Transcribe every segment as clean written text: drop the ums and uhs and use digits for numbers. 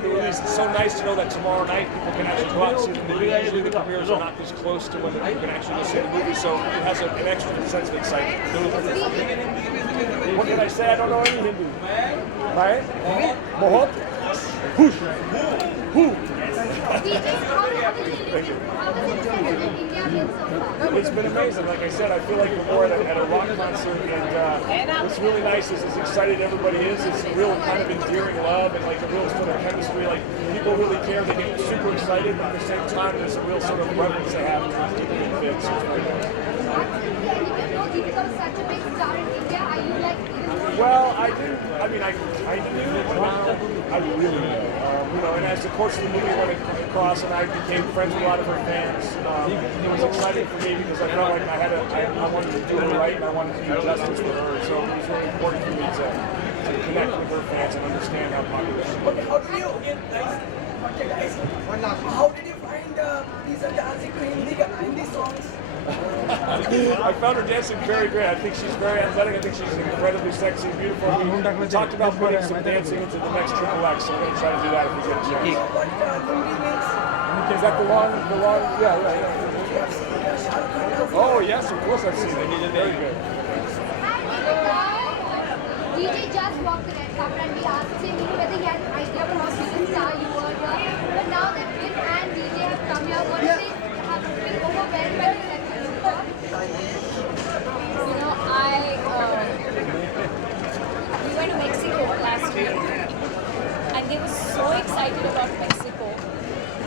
for the release. It's so nice to know that tomorrow night people can actually go out and see the movie. Usually the premieres are not this close to when you can actually go see the movie, so it has an extra sense of excitement. What can I say? I don't know any Hindi. Right? Bahut? Whoosh. Who? It's been amazing. Like I said, I feel like we're at a rock concert, and what's really nice is as excited everybody is. It's a real kind of endearing love and like a real sort of chemistry. Like people really care. They get super excited, but at the same time, there's a real sort of reverence they have for people in fits. So it's very nice. Well, I didn't. I mean, I knew, but I really knew. And as the course of the movie went across, and I became friends with a lot of her fans, it was exciting for me because I felt like I wanted to do her right, and I wanted to do justice for her. So it was really important for me to connect with her fans and understand how popular she was. Okay, how did you find Lisa dancing to Hindi songs? I found her dancing very great. I think she's very athletic. I think she's incredibly sexy and beautiful. We talked about putting some dancing into the next Triple X, so we're going to try to do that if we get a chance. Is that the long, yeah. Oh, yes, of course I've seen it. Very good. DJ just walked the red carpet and we asked him whether he had an idea of how big a star you were here. But now that Vin and DJ have come here, what do they have been overwhelmed by the we went to Mexico last week, and they were so excited about Mexico,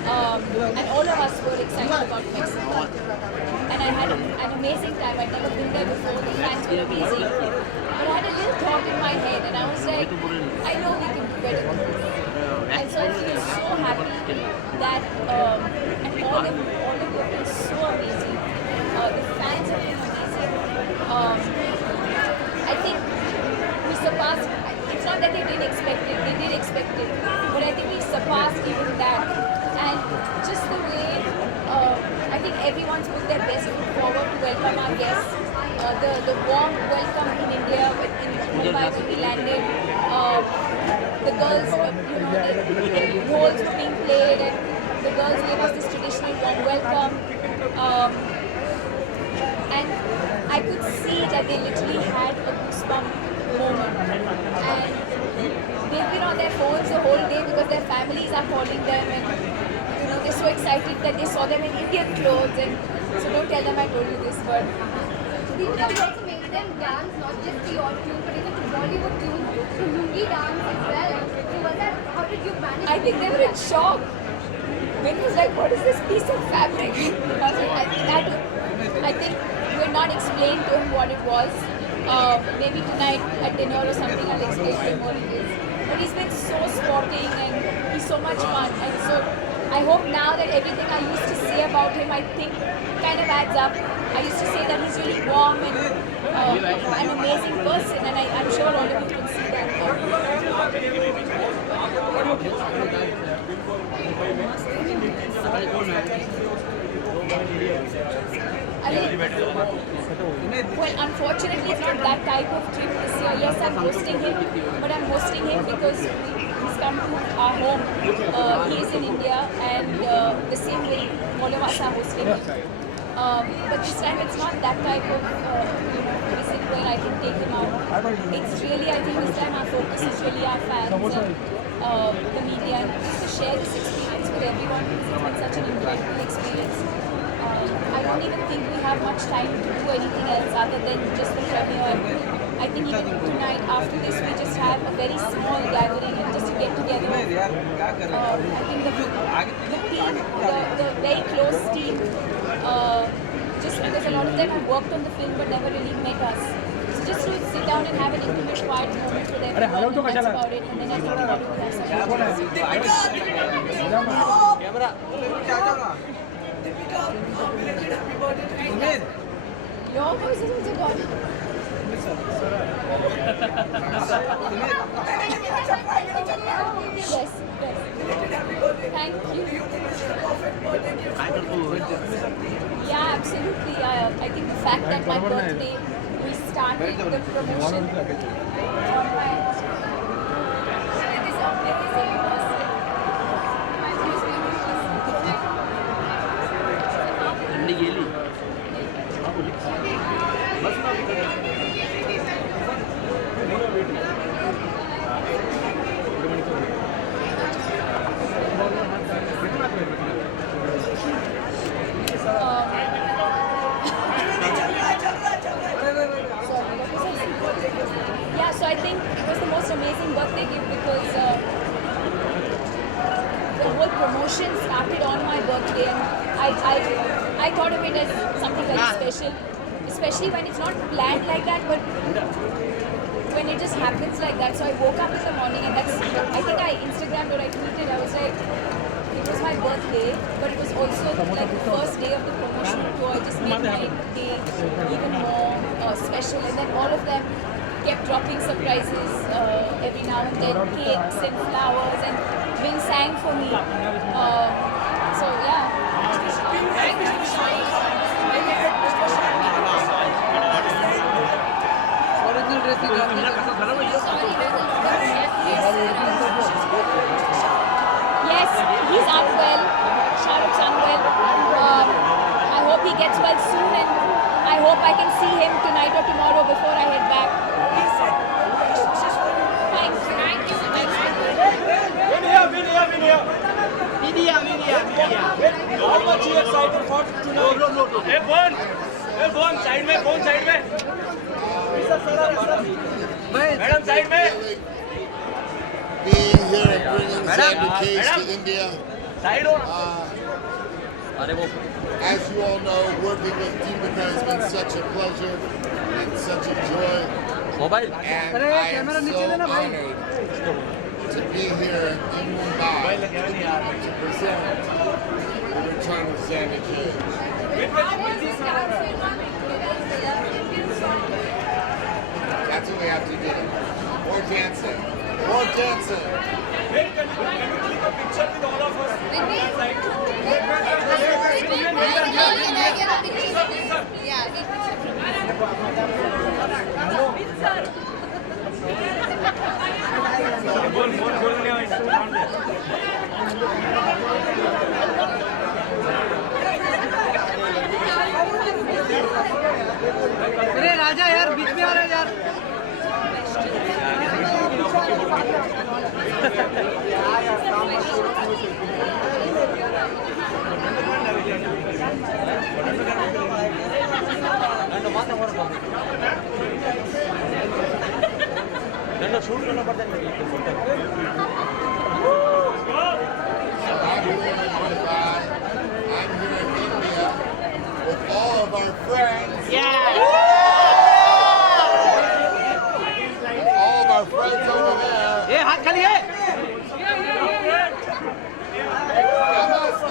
and all of us were excited about Mexico. And I had an amazing time. I'd never been there before. The fans were amazing, but I had a little thought in my head, and I was like, I know we can do better than this. And so I feel so happy that, and all of you have been so amazing. The fans have been amazing. I think we surpassed, it's not that they didn't expect it, they did expect it, but I think we surpassed even that. And just the way, I think everyone's put their best foot forward to welcome our guests. The warm welcome in India, in Mumbai when we landed. The girls, the roles were being played, and the girls gave us this traditional warm welcome. And I could see that they literally had a goosebump moment. And they've been on their phones the whole day because their families are calling them, and they're so excited that they saw them in Indian clothes. And so don't tell them I told you this, but we would have also made them dance, not just the odd tune, but even to Bollywood tunes, to Lungi dance as well. So was that, how did you manage? I think they were in shock. Vin was like, what is this piece of fabric? I think we had not explained to him what it was. Maybe tonight at dinner or something I'll explain to him what it is. But he's been so sporting and he's so much fun. And so I hope now that everything I used to say about him, I think kind of adds up. I used to say that he's really warm and an amazing person, and I'm sure all of you can see that. Well, unfortunately, it's not that type of trip this year. Yes, I'm hosting him, but I'm hosting him because he's come to our home. He is in India, and the same way all of us are hosting him. But this time it's not that type of visit where I can take him out. It's really, I think this time our focus is really our fans and the media, and just to share this experience with everyone because it's been such an incredible experience. I don't even think we have much time to do anything else other than just the premiere. I think even tonight after this we just have a very small gathering and just to get together. I think the team, the very close team, just because a lot of them have worked on the film but never really met us. So just to sit down and have an intimate, quiet moment with everyone and that's about it. And then I think everybody will have some Your voice is also gone. Yes. Thank you. Yeah, absolutely. I think the fact that my birthday, we started the promotion on my... It is amazing. promotion started on my birthday, and I thought of it as something very special, especially when it's not planned like that, but when it just happens like that. So I woke up in the morning, and I think I Instagrammed or I tweeted, I was like, it was my birthday, but it was also like the first day of the promotion tour. It just made my day even more special. And then all of them kept dropping surprises every now and then, cakes and flowers, and Vin sang for me. So yeah. Yes, he's unwell. Shah Rukh's unwell. I hope he gets well soon, and I hope I can see him tonight or tomorrow before I head back. Thank you. How much you excited for tonight? Phone side में madam side में Being here and bringing Xander Cage to India. Side हो As you all know, working with Deepika has been such a pleasure and such a joy. And I am so honored to be here in Mumbai to present the return of Xander Cage. That's what we have to do. More dancing. More dancing. Can you click a picture with all of us? अरे राजा यार बीच में आ रहा है यार shoot करना पड़ता है I'm here in Mumbai. I'm here in India with all of our friends. All of our friends over there. ये हाथ खाली है Namaste.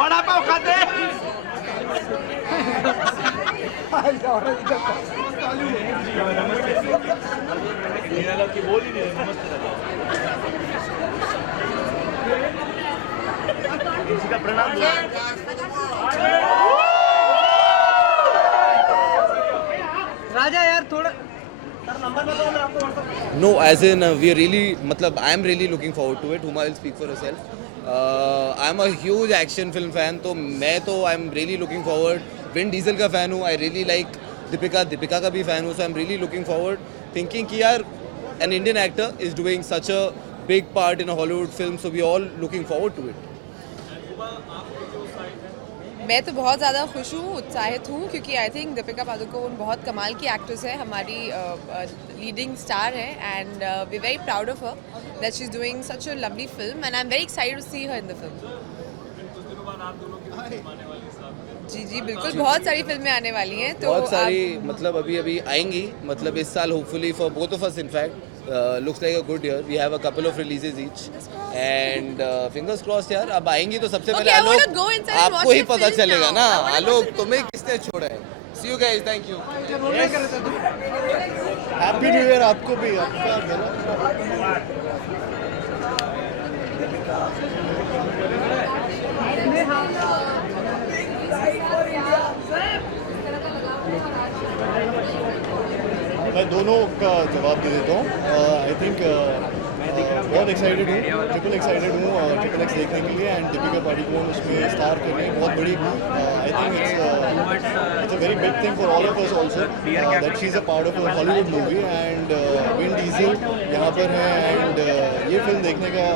वड़ा पाव खाते की बोल ही नहीं नमस्ते किसी का प्रणाम Time, guys, for the world. राजा यार थोड़ा No, as in we are really, matlab, I am really looking forward to it. Huma will speak for herself. I am a huge action film fan, तो मैं तो I am really looking forward. Vin Diesel का fan हूँ. I really like Deepika का भी fan हूँ. So I am really looking forward. Thinking कि यार an Indian actor is doing such a big part in a Hollywood film, so we all looking forward to it. मैं तो बहुत ज़्यादा खुश हूँ, उत्साहित हूँ क्योंकि आई थिंक दीपिका पादुकोण बहुत कमाल की एक्ट्रेस है, हमारी लीडिंग स्टार है and we very proud of her that she is doing such a lovely film and I am very excited to see her in the film. जी जी बिल्कुल, बहुत सारी फिल्में आने वाली हैं तो बहुत सारी मतलब अभी आएंगी, मतलब इस साल hopefully for both of us in fact looks like a good year. We have a couple of releases each and fingers crossed यार अब आएंगी तो सबसे पहले I wanna go inside and आपको watch ही the पता film चलेगा now. ना I wanna Alok watch the तुम्हें किसने छोड़ा है। See you guys, thank you. Happy new year आपको भी, आपका गला मैं दोनों का जवाब दे देता हूँ। आई थिंक बहुत एक्साइटेड हूँ, ट्रिपल एक्साइटेड हूँ ट्रिपल एक्स देखने के लिए एंड दीपिका पादुकोण उसमें स्टार कर रही है बहुत बड़ी। I think it's a very big thing for all of us also that she is a part of a Hollywood movie and Vin Diesel यहाँ पर है एंड ये फिल्म देखने का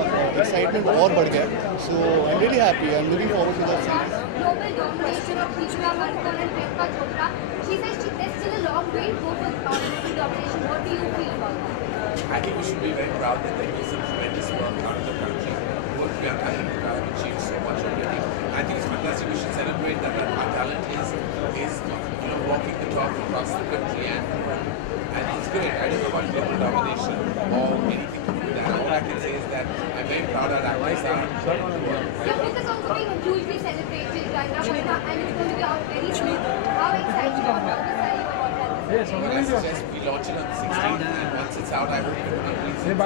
एक्साइटमेंट और बढ़ गया। So I am really happy, I am looking forward to that series. Global domination of Deepika Padukone and Priyanka Chopra. She says there's still a long way to go for Hollywood domination. What do you feel about that? I think we should be very proud that there is some tremendous work out of the country. What Priyanka and Deepika have achieved so much already. I think it's fantastic. We should celebrate that our talent is walking the talk across the country, and it's great. I don't know about global domination or anything to do with that. All I can say is that I'm very proud our actors are sharing the world. Your book is also being hugely celebrated right now, and it's going to be out very soon. How excited or nervous are you about that? As I suggest, we launch it on the 16th, and once it's out, I hope everyone reads it.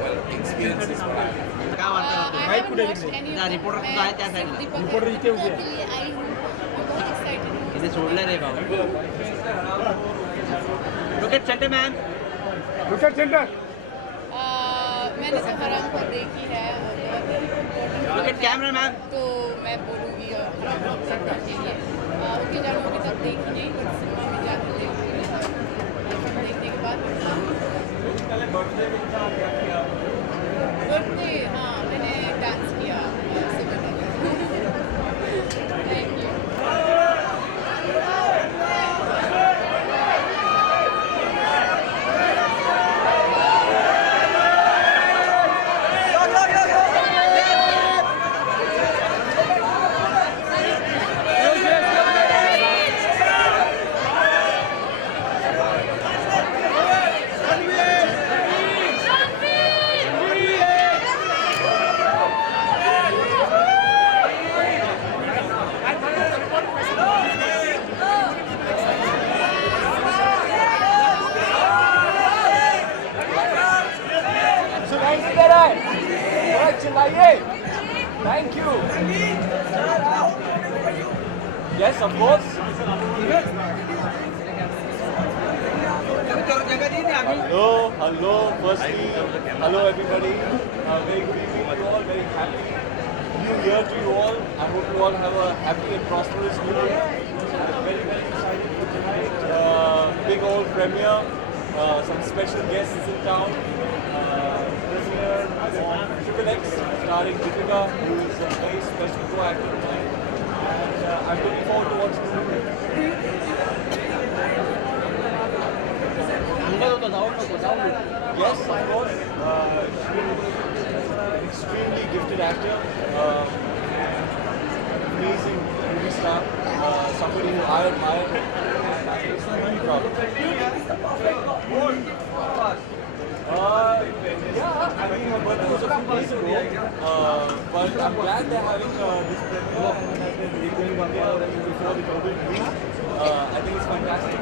Well, experience is what I have. I haven't watched any of them. मैं दीपक के लिए आई हूँ, बहुत excited हूँ. इसे छोड़ना रे बाबू look at centre man मैंने तो हराम को देखी है और बहुत important look at camera man तो मैं बोलूँगी हराम को देखने के लिए उनके जानों की तब देखी नहीं बट सिनेमा में जाकर देखने के बाद बर्थडे हाँ मैंने डांस किया सुबह thank you Thank you. Yes, of course. Hello. Firstly, hello everybody. Very good evening to you all. Very happy New Year to you all. I hope you all have a happy and prosperous New Year. Very excited for tonight. Big old premiere. Some special guests in town. Premiere on Triple X, starring Deepika, who is a very special co-actor tonight. And I'm looking forward to watching the movie. Yes, of course. She's an extremely gifted actor. Amazing movie star. Somebody who I admire. I'm really proud. Yeah, I mean, her birthday was a few days ago, but I'm glad they're having this premiere and that they're releasing before the global release. I think it's fantastic.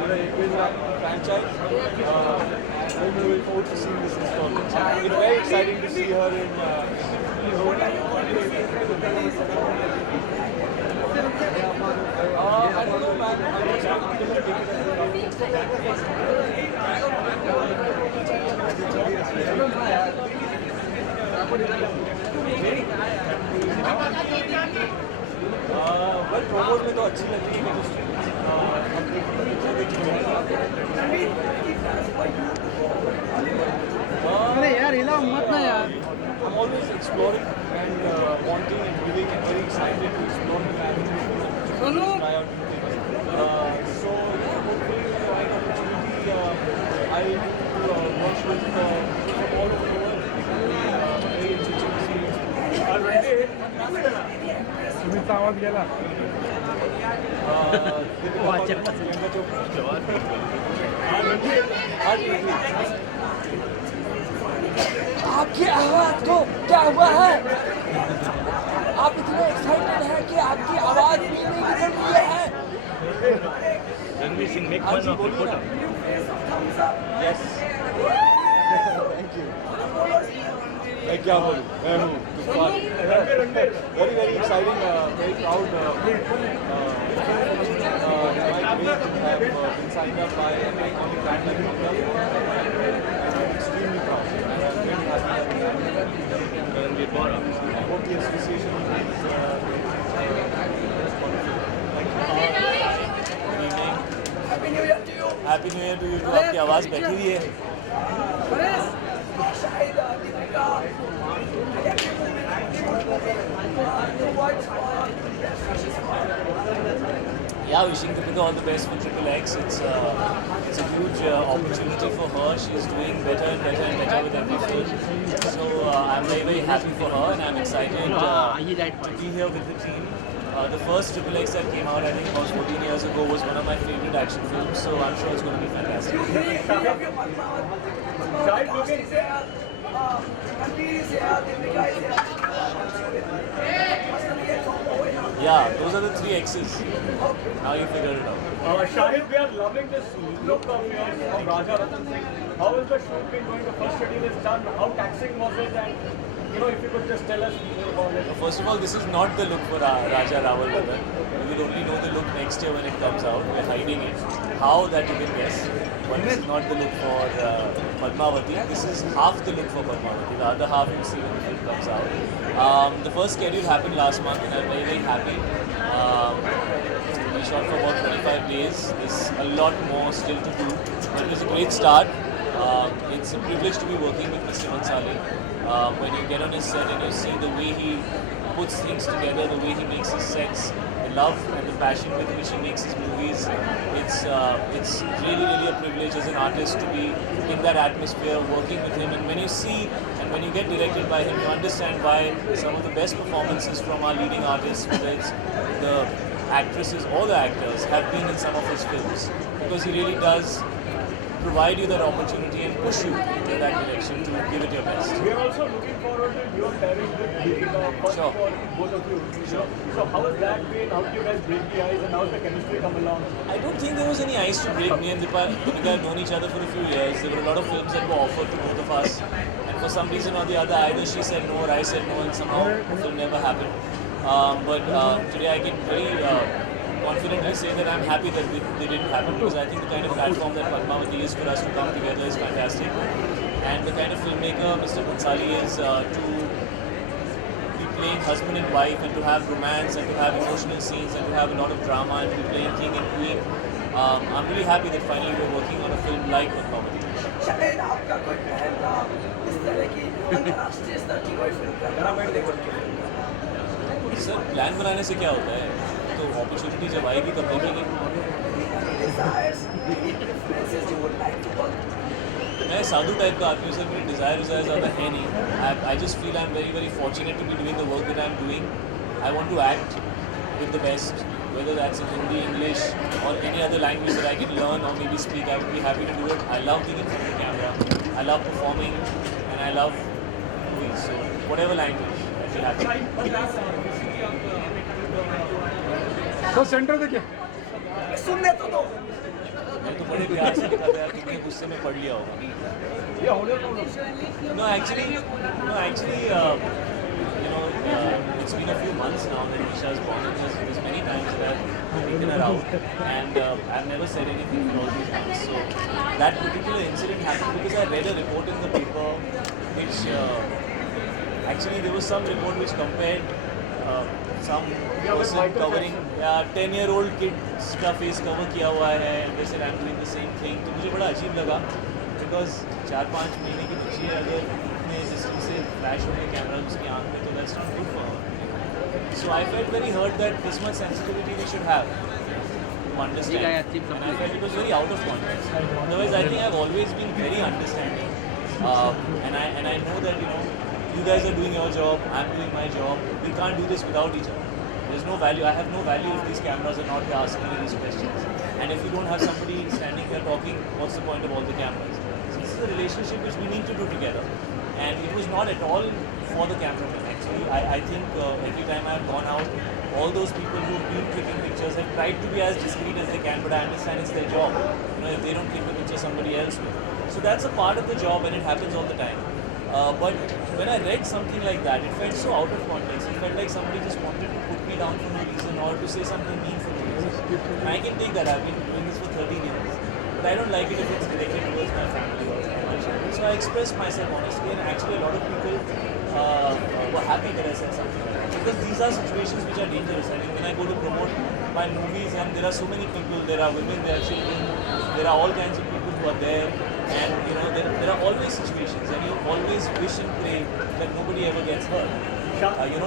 We're a franchise. I'm looking forward to seeing this installment. It's very exciting to see her in I don't know, man. I'm just going to take it as well, promos में तो अच्छी लगती है chemistry अरे यार हिला मत ना यार I'm always exploring and wanting and willing and very excited to explore the language and try out new things. So yeah, hopefully the right opportunity I work with all over the world. Very interesting experience. Sumit आवाज गेला आपकी आवाज को क्या हुआ है? आप इतने एक्साइटेड हैं कि आपकी आवाज भी नहीं निकल रही है। Ranveer Singh make fun of reporter yes thank you मैं क्या बोलूं मैं हूं very very exciting very proud have been signed up by an iconic brand like Honda. I'm extremely proud. And I'm very happy that I hope the association is Happy New Year to you. Happy New Year to you. आपकी आवाज़ बैठी हुई है Shahida, Deepika, Yeah, wishing Deepika all the best for Triple X. It's a huge opportunity for her. She's doing better and better and better with every film. So I'm very, very happy for her, and I'm excited to be here with the team. The first Triple X that came out, I think about 14 years ago, was one of my favorite action films. So I'm sure it's going to be fantastic. Yeah, those are the 3 X's. Now you figured it out. Shahid, we are loving this look of yours of Raja Ratan Singh. How has the shoot been going? The first schedule is done. How taxing was it? And if you could just tell us more about it. First of all, this is not the look for Raja Rawal Rajan. We will only know the look next year when it comes out. We're hiding it. How, that you can guess. But this is not the look for Padmavati. This is half the look for Padmavati. The other half you'll see when the film comes out. The first schedule happened last month and I'm very, very happy. We shot for about 25 days. There's a lot more still to do. But it was a great start. It's a privilege to be working with Mr. Bhansali. When you get on his set and you see the way he puts things together, the way he makes his sets, the love and the passion with which he makes his movies, it's really, really a privilege as an artist to be in that atmosphere, working with him. And when you see and when you get directed by him, you understand why some of the best performances from our leading artists, whether it's the actresses or the actors, have been in some of his films. Because he really does provide you that opportunity and push you in that direction to give it your best. We are also looking forward to your pairing with Deepika, first Sure. for both of you. Sure. So how has that been? How did you guys break the ice and how's the chemistry come along? I don't think there was any ice to break. Me and Deepika have known each other for a few years. There were a lot of films that were offered to both of us. And for some reason or the other, either she said no or I said no, and somehow the film never happened. But today I can very confidently say that I'm happy that they didn't happen, because I think the kind of platform that Padmavati is for us to come together is fantastic. And the kind of filmmaker Mr. Bhansali is to be playing husband and wife and to have romance and to have emotional scenes and to have a lot of drama and to be playing king and queen. I'm really happy that finally we're working on a film like Padmavati. शायद आपका कोई plan था इस तरह की अंतर्राष्ट्रीय स्तर की कोई फिल्म करना सर, प्लान बनाने से क्या होता है? तो अपॉर्चुनिटी जब आएगी तब देखेंगे. मैं साधु टाइप का आदमी हूँ सर. मेरे डिज़ायर ज़्यादा है नहीं. I just feel I'm very, very fortunate to be doing the work that I'm doing. I want to act with the best, whether that's in Hindi, English or any other language that I can learn or maybe speak. I would be happy to do it. I love being in front of the camera. I love performing and I love movies. So whatever language, I'd be happy. तो centre देखिए सुनने तो दो मैं तो बड़े प्यार से लिखा था यार, कितने गुस्से में पढ़ लिया होगा. ये होने को No, actually, it's been a few months now that Nisha is born, and there's many times that I've taken her out, and I've never said anything for all these months. So that particular incident happened because I read a report in the paper, which actually there was some report which compared some person covering 10-year-old kids का face cover किया हुआ है, and they said I'm doing the same thing. तो मुझे बड़ा अजीब लगा, because 4-5 महीने की बच्ची है, अगर इतने सिस्टम से फ्लैश होने कैमरा उसकी आँख में, तो that's not good for her. So I felt very hurt that this much sensitivity we should have to understand, and I felt it was very out of context. Otherwise, I think I've always been very understanding, and I know that you guys are doing your job, I'm doing my job. We can't do this without each other. There's no value. I have no value if these cameras are not asking me these questions. And if you don't have somebody standing there talking, what's the point of all the cameras? So this is a relationship which we need to do together. And it was not at all for the cameraman. Actually, I think every time I've gone out, all those people who've been clicking pictures have tried to be as discreet as they can, but I understand it's their job. If they don't click the picture, somebody else will. So that's a part of the job, and it happens all the time. But when I read something like that, it felt so out of context. It felt like somebody just wanted to put me down for no reason or to say something mean for no reason. And I can take that. I've been doing this for 13 years. But I don't like it if it's directed towards my family or my children. So I expressed myself honestly, and actually a lot of people were happy that I said something like that. Because these are situations which are dangerous. I mean, when I go to promote my movies, and there are so many people, there are women, there are children, there are all kinds of people who are there. And there are always situations, and you always wish and pray that nobody ever gets hurt.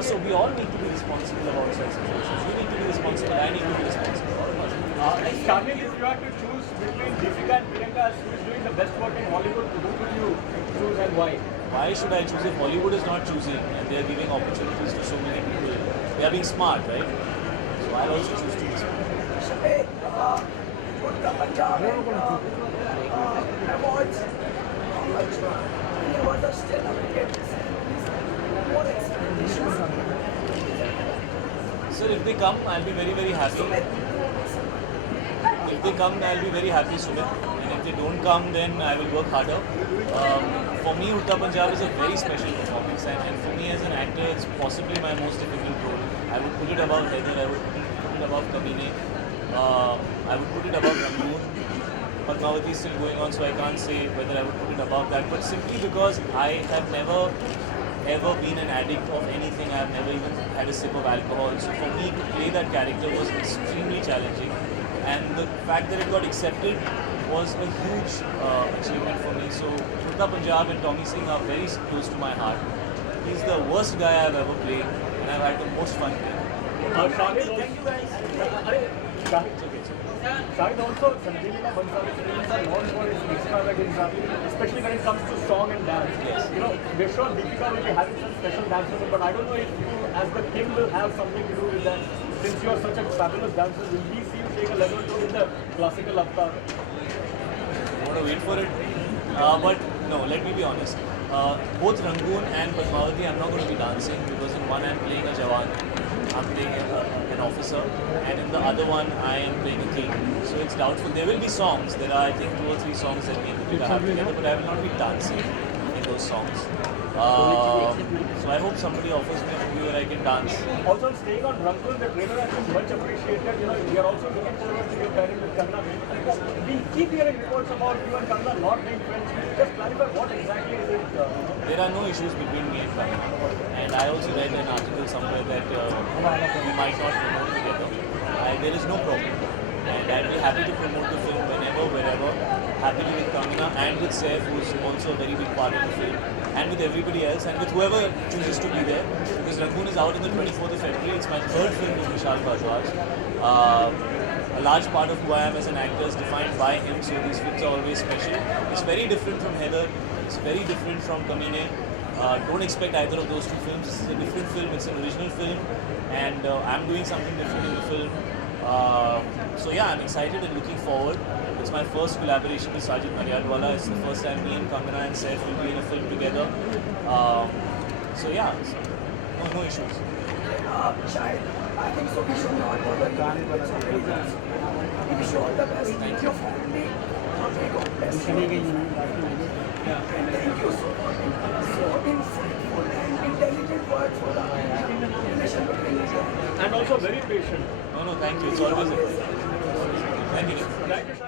So we all need to be responsible about such situations. You need to be responsible. I need to be responsible. All of us. Shamil, if you had to choose between Deepika and Priyanka as who is doing the best work in Hollywood, who would you choose and why? Why should I choose if Hollywood is not choosing and they are giving opportunities to so many people? They are being smart, right? So I'll also choose to be smart. Hey, Uttar Punjab awards. Awards are still nominated. What expectations? Sir, if they come, I'll be very, very happy. If they come, I'll be very happy, Sumit. And if they don't come, then I will work harder. For me, Uttar Punjab is a very special performance, and for me as an actor, it's possibly my most difficult role. I would put it above Heather, I would put it above Kamine, I would put it above Rangoon. Padmavati is still going on, so I can't say whether I would put it above that. But simply because I have never ever been an addict of anything, I have never even had a sip of alcohol. So for me to play that character was extremely challenging. And the fact that it got accepted was a huge achievement for me. So Uttar Punjab and Tommy Singh are very close to my heart. He's the worst guy I've ever played, and I've had the most fun playing. Shahid, thank you guys. Shahid also, Sanjay Leela Bhansali films are known for its extravaganza, especially when it comes to song and dance. Yes. You know, we're sure Deepika will be having some special dances, but I don't know if you, as the king, will have something to do with that. Since you are such a fabulous dancer, will we see you take a level 2 in the classical avatar? I want to wait for it. But no, let me be honest. Both Rangoon and Padmavati, I'm not going to be dancing because in one I'm playing a Jawan, I'm playing an officer, and in the other one I am playing a king. So it's doubtful. There will be songs. There are, I think, 2 or 3 songs that me and Deepika have together, but I will not be dancing in those songs. So I hope somebody offers me a movie where I can dance. Also, staying on Rangoon, the trailer has been much appreciated. You know, we are also looking forward to your pairing with Kanna. We keep hearing reports about you and Kanna not being friends. Just clarify what exactly is it? There are no issues between me and Kanna. And I also read an article somewhere that we might not promote together. There is no problem. And I'll be happy to promote the film whenever, wherever. Happily with Kanna and with Saif, who is also a very big part of the film. And with everybody else, and with whoever chooses to be there. Because Rangoon is out on the 24th of February. It's my 3rd film with Vishal Bhardwaj. A large part of who I am as an actor is defined by him, so these films are always special. It's very different from Heather. It's very different from Kamine. Don't expect either of those 2 films. This is a different film. It's an original film, and I'm doing something different in the film. So yeah, I'm excited and looking forward. It's my first collaboration with Sajid Maryadwala. It's the first time me and Kangana and Saif will be in a film together. So yeah, no issues. Shahid, I think so we should not bother you with so many things. We wish you all the best. Thank you. Your family, God bless you. Thank you so much. So insightful and intelligent words for the relation between India. And also very patient. No, thank you. It's always a Thank you. Thank you, Shahid.